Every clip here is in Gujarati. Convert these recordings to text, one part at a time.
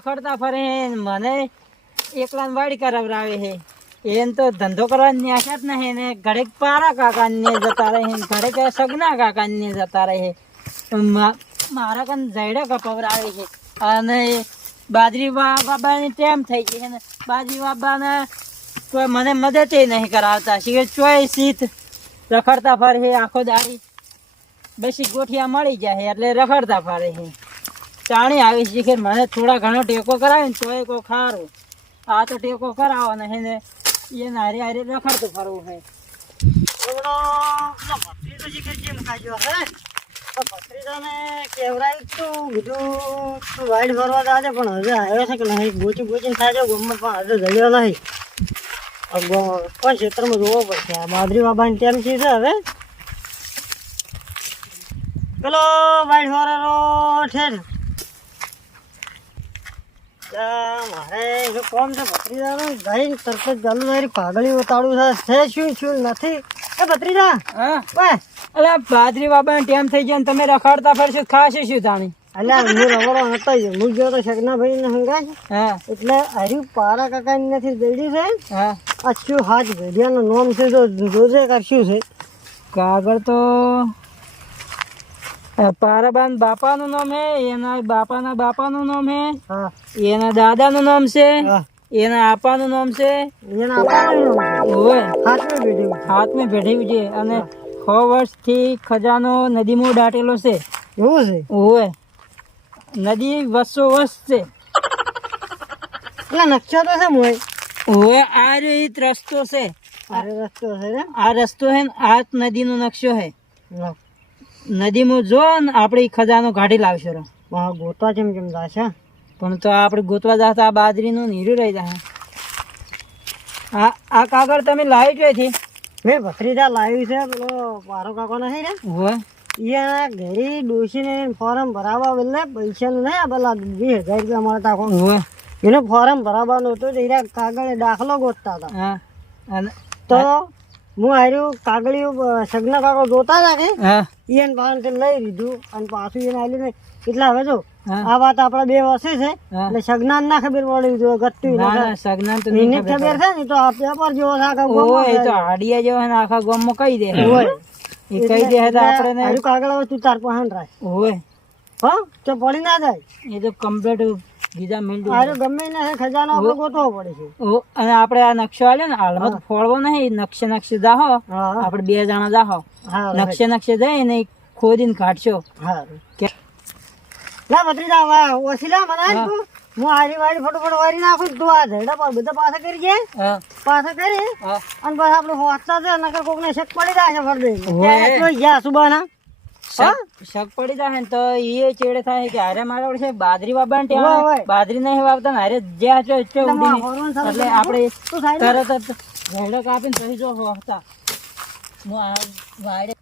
રખડતા ફરે હે મને એકલાને વાડી કરાવરાવે હે એને તો ધંધો કરવાની ન્યાસા જ નહીં ને ઘડેક પારા કાકાને જતા રહે ઘડેક સગના કાકાને જતા રહે મારા કન જયડા કપાવરાવે છે અને બાજરી બાબાની ટેમ થઈ ગઈ છે ને બાજરી બાબાને કોઈ મને મદદ નહીં કરાવતા શીખે ચોય સીત રખડતા ફરે છે આખો દાડી બેસી ગોઠિયા મળી જાય એટલે રખડતા ફરે છે ચાણી આવી શીખે મને થોડા ઘણો ટેકો કરાવે ને તોય કોઈ ખારું આ તો ટેકો કરાવો ને એને હારે હારે રખડતું ફરવું છે ભત્રીજાને કેવરાયું તું કીધું તું વાઈડ ફરવા જાજે પણ હવે આવ્યો છે કે નહીં ગોચી થાય ગમત પણ હજુ જડ્યો નહીં પણ ક્ષેત્રમાં જોવો પડશે આ બાદરી બાબાની ટેમ છે હવે પેલો વાઈડ ફરેલો ઠેઠ મારે જો કોમ છે ભત્રીજાનું જઈને તરત જ ચાલુ મારી પાગળી ઉતાડું છે શું નથી એ ભત્રીજા હા ઓય અલા બાદરી બાબાની ટેમ થઈ જાય ને તમે રખડતા ફરશો ખાશે શું જાણી અલ્યા હું રવડો હતો હું ગયો તો શગનાભાઈ ને હંગા હા એટલે હર્યું પારા કાકાની નથી જડી છે હા આ શું હાથ ભેડિયાનું નામ છે તો જોજે શું છે કાગળ તો પારાબાન બાપાનું નામ હે એના બાપાના બાપાનું નામ હે હા એના દાદાનું નામ છે હા એના આપાનું નામ છે એના આપવાનું નામ છે. ઓય હાથમાં ભેડ્યું હાથમાં ભેઢ્યું છે અને 6 વર્ષથી ખજાનો નદીમાં દાટેલો છે એવું છે ઓય નદી વર્ષો વર્ષ છે એટલે નકશો તો છે મોય ઓય આ રીત રસ્તો છે અરે રસ્તો છે ને આ રસ્તો હે ને આ નદીનો નકશો હે લો. નદીમાં જો ને આપણે ઈ ખજાનો કાઢી લાવશો રો. વાહ ગોતવા કેમ જાશે પણ તો આપણે ગોતવા જતા આ બાજરીનું નીરું રહી જાય આ કાગળ તમે લાવી જોઈથી મેં ભત્રીજા લાવ્યું છે પેલો પારો કાકો નથી ને ઓય અહીંયા ઘરે ડોસીને ફોર્મ ભરાવવા બદલે પૈસાનું નહીં પેલા 20,000 રૂપિયા મળતા કોણ ઓય એને ફોર્મ ભરાવવાનું હતું તો એના કાગળે દાખલો ગોતતા હતા હા અને તો હું હાર્યું કાગળિયું સગના કાકો જોતા હતા કે હા એને પાસેથી લઈ લીધું અને પાછું એને આલ્યું નહીં એટલે હવે જો હા. આ વાત આપડા 2 વર્ષે છે હા. એટલે સગનાન ના ખબર પડી જો ગટ્ટુ ના ના સગનાન તો એને નહીં જ ખબર છે ને તો આ પેપર જેવો છે આખા ઓય એ તો ગામમાં. હાડિયા જેવો હે ને આખા ગામમાં કહી દે ઓય. એ કહી દે તો આપણે હાર્યું કાગળ હવે તું તાર પહાણ રાખ ઓય હા તો પડી ના જાય એ તો કમ્પ્લીટ બીજા મિલ હાર્યું ગમે ને ખજાનો આપણે ગોતવો પડે છે અને આપણે આ નકશો આલ્યો ને હાલમાં તો ફોડવો નહીં નકશે જાહો હા આપણે 2 જણા જાહો હા નકશે જઈને ખોદીને કાઢશો હા કે- લા ભત્રીજા વાહ ઓછી લા મને આજ તું. હું હારી વારી ફટોફટ વારી નાખું તું આ ઝેડા પર બધા પાછા કરી જાય હા પાછા કરી હા અને બસ આપણે હોતા છે નકર કોક ને શક પડી જાય ફરદે ઓય. જોઈ ગયા સુબાના શક પડી જાય ને તો એ ચેડે થાય કે હારે મારા વડે છે બાજરી વાવવાની ટેવ ઓય, આવે. ઓય. બાજરી નહીં વાવતા ને હારે જ્યાં જો એટલે એટલે ઉડીને. હોરવાનું ચાલુ એટલે કરી આપણે તું સાઈડ માં. તરત જ ઝેડો કાપીને પછી જો હોતા હું આ વાડે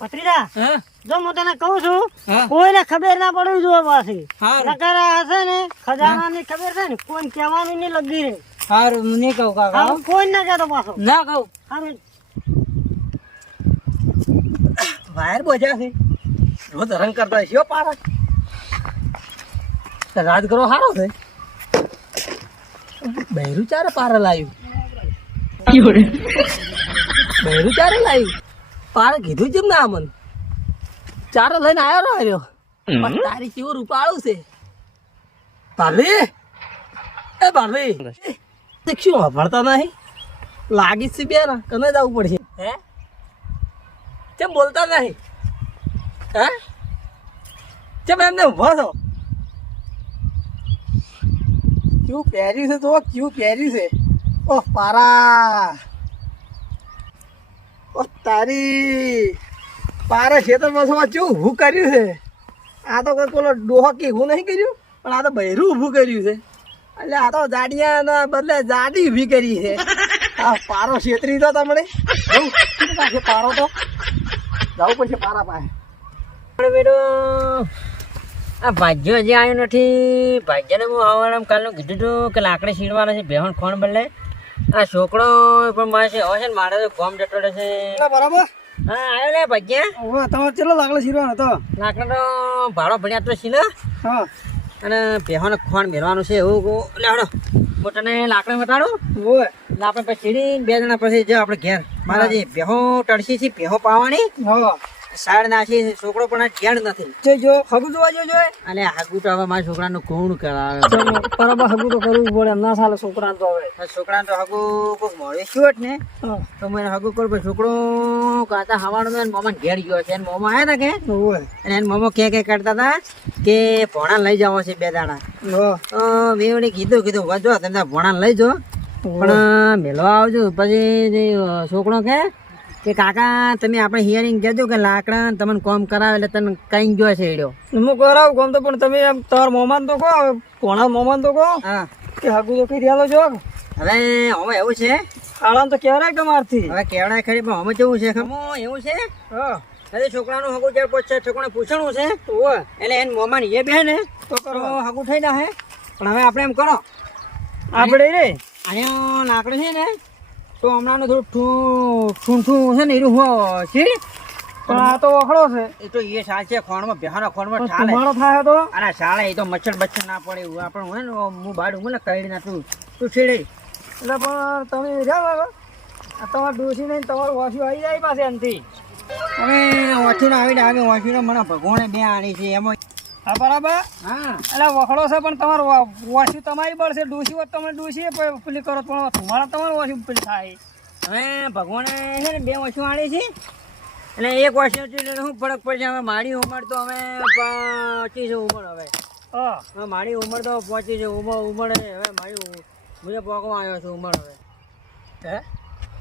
ભત્રીજા હા જો હું તને કહું છું હા કોઈને ખબર ના પડવી જોઈએ પાછી હારું નકર આ હશે ને ખજાનાની ખબર છે ને કોઈ કહેવાનું નહીં લગી રે હારું હું નહીં કહું કાકા આવું કોઈ ના કહેતો પાછો ના કહું હારું. વાયર બોજા છે રોજ રંગ કરતા છે પારા રાજ કરો સારો છે બહેરું ચારે પારા લાવ્યું બહેરું ચારે લાવ્યું પારા કીધું જેમ ના મન ચારો લઈને આવ્યો પણ તારી કેવું રૂપાળું છે ભાભી એ ભાભી શું વાપરતા નહીં લાગી છે બે ના કને જવું પડશે હે કેમ બોલતા નહીં હે કેમ એમને ઉભા છો ક્યું પહેર્યું છે તો ક્યું પહેર્યું છે ઓહ પારા ઓહ તારી પારા ખેતરમાં છો કેવું ઊભું કર્યું છે આ તો કોઈ પેલો ડોહો કે ઊભું નહીં કર્યું પણ આ તો બૈરું ઊભું કર્યું છે એટલે આ તો જાડિયાના બદલે જાડી ઊભી કરી છે આ પારો છેતરી તો તમને જવું છે પારો તો જવું પડશે પારા પાસે બેટો આ ભાગ્યો હજી આવ્યો નથી ભાગ્યને હું આવવાનું કાલનું કીધું હતું કે લાકડી સીડવાના છે બેહણ ખોણ બદલે આ છોકરો પણ મારે છે હવે છે ને મારે તો ગોમ જતો રહેશે બરાબર હા આવ્યો લે ભાગ્યા તમારે ચેટલો લાકડો શીરવાનો હતો લાકડો ભાડો ભણ્યા તો સીને હા અને બેહોને ખોણ મેળવાનું છે એવું લેવડો મોટાને લાકડા મટાડું ઓય એટલે આપણે પછી ચીડીને 2 જણા પછી જો આપણે ઘેર મારા જે બેહો ટળસી છે બેહો પાવાની હા સાડ નાખી છોકરો પણ ઘેર નથી જે જો હગું જોવા જો જોય અને હાગુ તો હવે મારા છોકરાનું કોણ કરાવે બરાબર હગું તો કરવું પડે એમ ના ચાલે છોકરા તો હવે છોકરા તો હાગુ કોઈક મળે શું ને હા તો મને હાગુ કરું પણ છોકરો કાતા હવાનો મોમાં ઘેર ગયો છે એને મોમાં આવ્યા હતા કે ઓય અને એને મોમો કે કરતા હતા કે ભોણા લઈ જાવ છે 2 દાડા હા તો મેં એવડે કીધું વજો તમે ભોણા લઈ જાઓ પણ મેળવા આવજો પછી જે છોકરો કે કાકા તમે આપણે હિયરિંગ કહેજો કે લાકડા તમને કોમ કરાવે એટલે તને કઈ ગયો છે એડ્યો હું કરાવું કોમ તો પણ તમે એમ તમાર મોમાન તો કહો કોણા મોમાન તો કહો હા કે હગું તો કઈ રહ્યા છો હવે હવે એવું છે શાળા તો કહેવાય કે મારથી હવે કેવડાય ખરી પણ હવે કેવું છે ખબર એવું છે હા હવે છોકરાનું હગું જ્યારે પૂછે છોકરાને પૂછણું છે ઓય એટલે એને મોમાં એ બે ને તો હગું થઈ ના હે પણ હવે આપણે એમ કરો આપણે રે અને લાકડું છે ને તો હમણાં થોડું ઠૂંઠું છે ને એનું છે પણ આ તો વખડો છે એ તો એ સાલ છે ખોણમાં બેહાનો ખોણમાં પણ ઠાલે તમારો થાય તો અરે શાળા એ તો મચ્છર બચ્છર ના પડે એવું આપણે હોય ને હું બાડ હું ને કઈ ના તું છેડે એટલે પણ તમે રહ્યા આ તમારે ડોસી નહીં તમારું વાસી આવી જાય પાસે એમથી હવે ઓછું આવીને આવે ઓછું મને ભગવાને 2 આણી છે એમાં હા બરાબર હા એટલે વખડો છે પણ તમારું વાસી તમારી બળશે ડોસી હોત તમે ડોસી પેલી કરો પણ તમારા તમારું વાસી પેલી થાય હવે ભગવાને છે ને 2 ઓછું આણી છે એટલે એક ઓછું શું ફરક પડશે હવે મારી ઉંમર તો હવે 25 ઉંમર હવે હા મારી ઉંમર તો 25 ઉંમર હવે મારી મુજે પોકવા આવ્યો છું ઉંમર હવે હે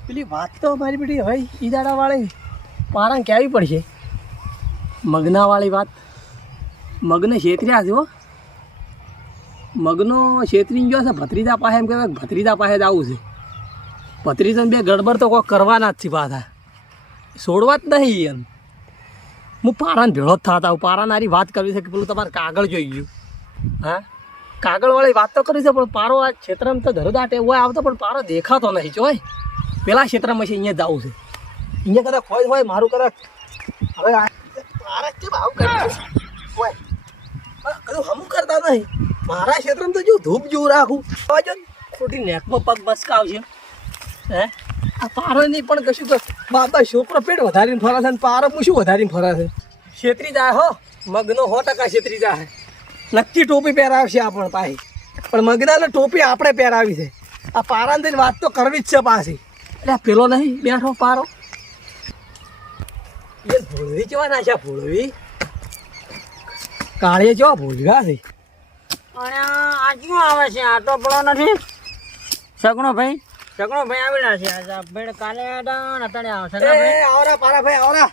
પેલી વાત તો મારી બેટી હવે ઈ દાડાવાળી પારાને કહેવી પડશે મગનાવાળી વાત મગને છેતર્યા છે હો મગનો છેતરી ગયો છે ભત્રીજા પાસે એમ કહેવાય ભત્રીજા પાસે જ આવું છે ભત્રીજાને 2 ગડબડ તો કોઈ કરવાના જ છે પાછા છોડવા જ નહીં એમ હું પારાને ભેળો જ થતા હું પારાનારી વાત કરવી છે કે પેલું તમારે કાગળ જોઈ ગયું હા કાગળવાળી વાત તો કરી છે પણ પારો આ ક્ષેત્રમાં તો ધરદાટે હોય આવતો પણ પારો દેખાતો નહીં જોય પેલા ક્ષેત્રમાં છે અહીંયા જવું છે અહીંયા કદાચ હોય મારું કદાચ હવે પારા કેમ આવું કરી હોય કદું હમું કરતા નહીં મારા ક્ષેત્રમાં તો જો ધૂપ જેવું રાખું જો ખોટી નેકમાં પગ બસકાવશે હે આ પારો નહીં પણ કશું તો બાબા છોકરો પેટ વધારીને ફરે છે અને પારો હું શું વધારીને ફરે છે છેતરી જાય હો મગનો 100% છેતરી જાય નક્કી ટોપી પહેરાવશે આપણે પાછી પણ મગનાને ટોપી આપણે પહેરાવી છે આ પારાને થઈને વાત તો કરવી જ છે પાછી એટલે આ પેલો નહીં બેઠો પારો એ ભૂલવી કેવા નાખ્યા ભૂલવી કાળીએ કેવા ભૂલવ્યા છે અને આ ક્યું આવે છે આ તો પેલો નથી સગણો ભાઈ આવેલા છે આજે આપણે કાલે હતા ને અત્યારે આવે એ આવરા પારા ભાઈ આવરા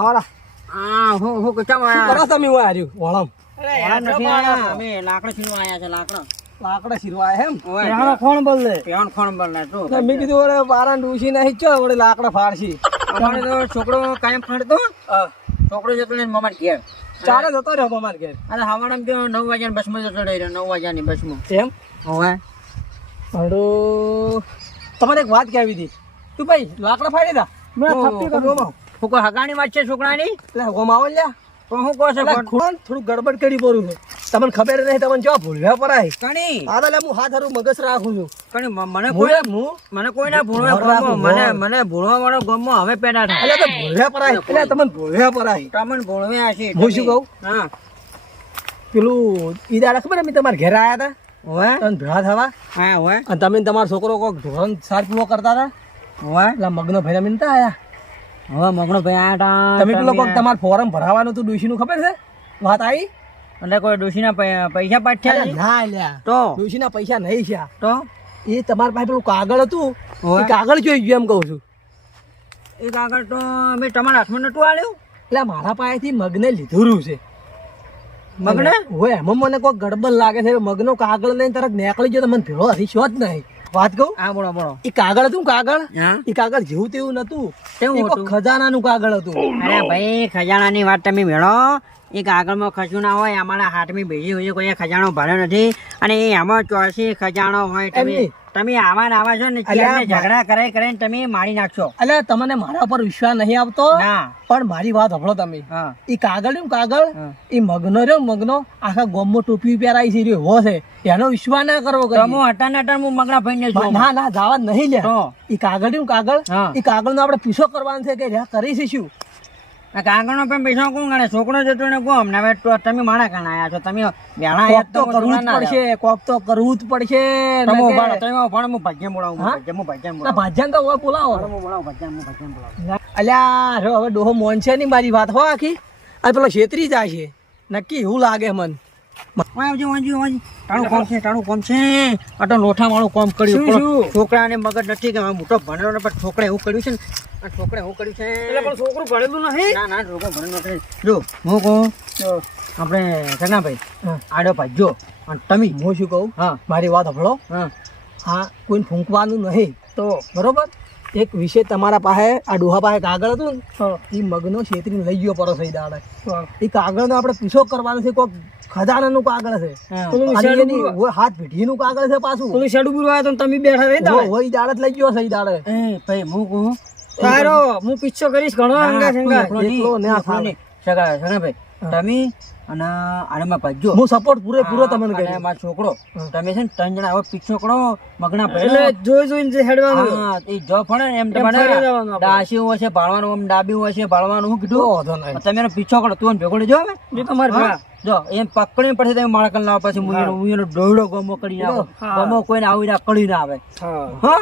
આવરા હા હું કેમ શું કરો તમે હું હાર્યું વળમ નથી આયા અમે લાકડા છીનવા આયા છે લાકડા શીરવા એમ એનો કોણ બોલે પેણ ખોણ બરના તો એટલે મેં કીધું ઓરે પારા ડૂસી નહીં ચો ઓરે લાકડા ફાડશી અમારે તો છોકરો કાયમ ફાડતો છોકરો જતો ને મમ્મા ઘેર ચાલે જતો રહ્યો અમારે ઘેર અને હવાના કે 9 વાગ્યાની બસમાં જતો રહ્યો 9 વાગ્યાની બસમાં એમ હવે હડો તમારે એક વાત કહેવી હતી તું ભાઈ લાકડા ફાડી દા મેં થપ્પી કરું હું કોઈ હગાની વાત છે છોકરાની એટલે હોમ આવો લ્યા પણ હું કહો છો થોડું ગડબડ કરી પડું છે તમને ખબર નહીં તમને જો ભૂલવા પરાય કણી હા એટલે હું હાથ હારું મગજ રાખું છું કણી મને હું મને કોઈ ના ભૂલવા મને ભૂલવા વાળો ગમો હવે પેદા થાય એટલે તો ભૂલવા પરાય એટલે તમને ભૂલવા પરાય તમને ભૂલવ્યા છે હું શું કહું હા પેલું ઈ દાડા ખબર અમે તમારા ઘેર આવ્યા હતા હોય તમે ભેળા થવા હા હોય અને તમે તમારો છોકરો કોઈક ધોરણ 7 પૂરો કરતા હતા હોય એટલે મગનો ભાઈ મિનતા આયા હવે મગનો ભાઈ આયા તમે પેલો કોઈક તમારું ફોર્મ ભરાવાનું હતું ડુશીનું ખબર છે વાત આવી એટલે કોઈ ડોશીના પૈસા પાઠ્યા છે? ના લ્યા તો ડુશીના પૈસા નહીં છે તો એ તમારા પાસે પેલું કાગળ હતું હોય. એ કાગળ જોઈ ગયું એમ કહું છું એક આગળ તો અમે તમારા હાથમાં નતું આલ્યું એટલે મારા પાસેથી મગને લીધું છે મગને હોય એમાં મને કોઈ ગડબડ લાગે છે મગનો કાગળ લઈને તરત નીકળી ગયો તો મને ભેળો હરીશો જ નહીં વાત કહું હા બોલો બોલો એ કાગળ હતું કાગળ હા એ કાગળ જેવું તેવું નતું કેવું એ કોક હતું? ખજાનાનું કાગળ હતું અરે ભાઈ ખજાનાની વાત તમે મેળો એ કાગળમાં ખસું ના હોય અમારા હાથમાં બીજી હોય કોઈ ખજાનો ભર્યો નથી અને એ આમાં ચોસી ખજાનો હોય એમની. તમે આવા ને આવા છો ને અલ્યા, ઝઘડા કરાઈ કરીને તમે મારી નાખશો. અલ્યા તમને મારા પર વિશ્વાસ નહીં આવતો ના. પણ મારી વાત સાંભળો તમે હા. ઈ કાગળ રહ્યું ને કાગળ હા. ઈ મગનો રહ્યો ને મગનો આખા ગોમમાં ટોપી પહેરાઈ છે રહ્યો હો છે એનો વિશ્વાસ ના કરવો તો કદી. હું હટાન હટાન હું મગના ભાઈને છું. ના ના જવા નહીં લે તો ઈ કાગળ રહ્યું ને કાગળ હા. ઈ કાગળ નો આપણે પીછો કરવાનો છે કે રહ્યા કરી છે શું આ કાગળનો પણ પૈસા કોણ ગણે? છોકરો જતો ને કોમ ને હવે તમે માણા કાના આયા છો. તમે વેણા કોક આયા તો કરવું જ પડશે કોક તો કરવું જ પડશે તમે નકે- ઉભા રહો, તમે ઉભા રહો, હું ભાગ્ય બોલાવું, હા? હું ભાગ્ય ના, બોલાવું. ભાજ્યાને તો હવે બોલાવો હું બોલાવું, ભાગ્ય બોલાવું. અલ્યા રો હવે ડોહો મોન છે ની મારી વાત હો આખી આ પેલો છેતરી જાય છે નક્કી એવું લાગે મન તારું કોમ છે, તારું કોમ છે. આ તો લોઠા વાળું કોમ કર્યું. શું, શું? છોકરાને મગજ નથી કે મોટો ભણેલો ને પણ છોકરા એવું કર્યું છે ને. આ છોકરા એવું કર્યું છે. છોકરું ભણેલું નથી ના ના છોકરો ભણેલો નથી. જો હું કહું આપણે સગનાભાઈ હા. આડો ભાજ્યો અને તમે હું શું કહું હા મારી વાત સાંભળો હા હા કોઈને ફૂંકવાનું નહીં તો બરોબર એક વિષય તમારા પાસે આ ડોહા પાસે કાગળ હતું ને એ મગનો છેતરીને લઈ ગયો પરો સહી દાડે એ કાગળનો આપણે પીછો કરવાનો છે કોઈ ખજાનાનું કાગળ છે હા. અને એની હાથ પેઢીનું કાગળ છે પાછું શેડું પૂરવા તો તમે બેઠા રહી હોય દાડે જ લઈ ગયો સહી દાડે એ ભાઈ હું કહું તારો હું પીછો કરીશ ઘણો એકલો ના થાય. સગનાભાઈ તમે અને આનામાં ભાજ્યો હું સપોર્ટ પૂરેપૂરો તમને અને કહી મારો છોકરો તમે છે ને 3 જણા આવો પીછો કરો મગના એટલે જોઈ જોઈને હેડવાનું હા એ જો ફળે ને એમ ફરી જવાનું આપણે. ડાસી હશે ભાળવાનું આમ ડાબી હશે ભાળવાનું હું કીધું વાંધો નહીં. તમે એનો પીછો કરો તું ભેગો જો હવે જો તમારે હા, જો એમ પકડી પછી તમે માળકલ લાવો પછી હું એનો દોયડો ગમો કરી નાખો હા. ગમો કોઈને આવી ના કરી ના આવે હા હા